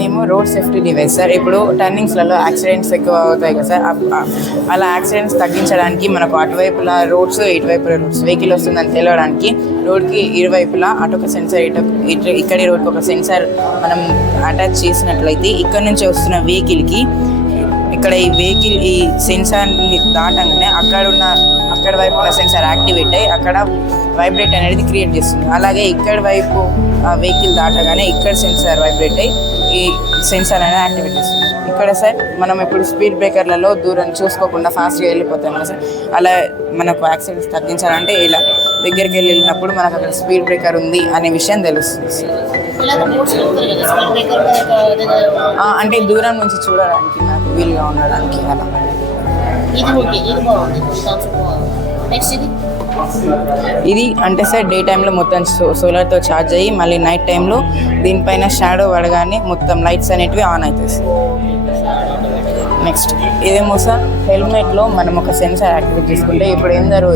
మేము road safety device sir. ఇప్పుడు టర్నింగ్స్లలో accidents ఎక్కువ అవుతాయి కదా సార్. అలా యాక్సిడెంట్స్ తగ్గించడానికి మనకు అటువైపులా రోడ్స్, ఇటువైపులా రోడ్స్ వెహికల్ వస్తుందని తెలియడానికి రోడ్కి ఇరువైపులా అటొక సెన్సార్, ఇక్కడి రోడ్కి ఒక సెన్సార్ మనం అటాచ్ చేసినట్లయితే ఇక్కడ నుంచి వస్తున్న వెహికల్కి ఇక్కడ ఈ వెహికల్ ఈ సెన్సార్ని దాటంగానే అక్కడ వైపు ఉన్న సెన్సార్ యాక్టివేట్ అయ్యి అక్కడ వైబ్రేట్ అనేది క్రియేట్ చేస్తుంది. అలాగే ఇక్కడ వైపు వెహికల్ దాటగానే ఇక్కడ సెన్సార్ వైబ్రేట్ అయ్యి ఈ సెన్సార్ అనేది యాక్టివేట్ చేస్తుంది. ఇక్కడ సార్ మనం ఇప్పుడు స్పీడ్ బ్రేకర్లలో దూరం చూసుకోకుండా ఫాస్ట్గా వెళ్ళిపోతాం కదా సార్. అలా మనకు యాక్సిడెంట్స్ తగ్గించాలంటే ఇలా దగ్గరికి వెళ్ళినప్పుడు మనకు అక్కడ స్పీడ్ బ్రేకర్ ఉంది అనే విషయం తెలుస్తుంది సార్. అంటే దూరం నుంచి చూడడానికి నాకు వీలుగా ఉండడానికి అలా. ఇది అంటే సార్ డే టైంలో మొత్తం సోలార్తో ఛార్జ్ అయ్యి మళ్ళీ నైట్ టైంలో దీనిపైన షాడో పడగానే మొత్తం లైట్స్ అనేటివి ఆన్ అవుతాయి సార్. నెక్స్ట్ ఇదేమో సార్ హెల్మెట్లో మనం ఒక సెన్సార్ యాక్టివేట్ చేసుకుంటే ఇప్పుడు ఎందరు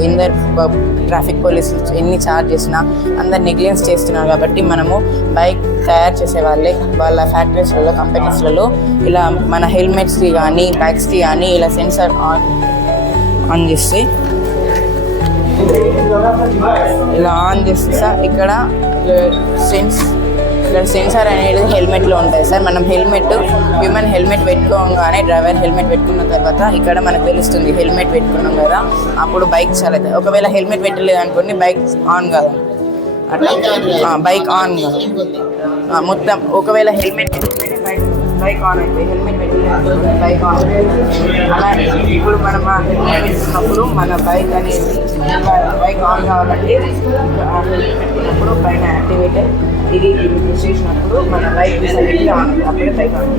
ట్రాఫిక్ పోలీసులు ఎన్ని ఛార్జ్ చేసినా అందరు నెగ్లిజెన్స్ చేస్తున్నారు కాబట్టి మనము బైక్ తయారు చేసే వాళ్ళ ఫ్యాక్టరీస్లలో, కంపెనీస్లలో ఇలా మన హెల్మెట్స్కి కానీ బైక్స్కి కానీ ఇలా సెన్సార్ ఆన్ చేస్తే ఇలా ఆన్ చేస్తే సార్ ఇక్కడ సెన్సార్ అనేది హెల్మెట్లో ఉంటుంది సార్. మనం హ్యూమన్ హెల్మెట్ పెట్టుకోగానే డ్రైవర్ హెల్మెట్ పెట్టుకున్న తర్వాత ఇక్కడ మనకు తెలుస్తుంది హెల్మెట్ పెట్టుకున్నాం కదా, అప్పుడు బైక్ చాలదు. ఒకవేళ హెల్మెట్ పెట్టలేదు అనుకోండి బైక్ ఆన్ కాదు, అట్లా బైక్ ఆన్ కాదు మొత్తం. ఒకవేళ హెల్మెట్ బైక్ ఆన్ అయితే హెల్మెట్ పెట్టలేదు బైక్ ఆన్. అలా ఇప్పుడు మనం హెల్మెట్ పెట్టుకున్నప్పుడు మన బైక్ అనేది బైక్ ఆన్ కావాలంటే హెల్మెట్ పెట్టుకున్నప్పుడు పైన యాక్టివేట్ ఇది చేసినప్పుడు మన బైక్ సైలెంట్గా ఆన్, అప్పుడే బైక్ ఆన్.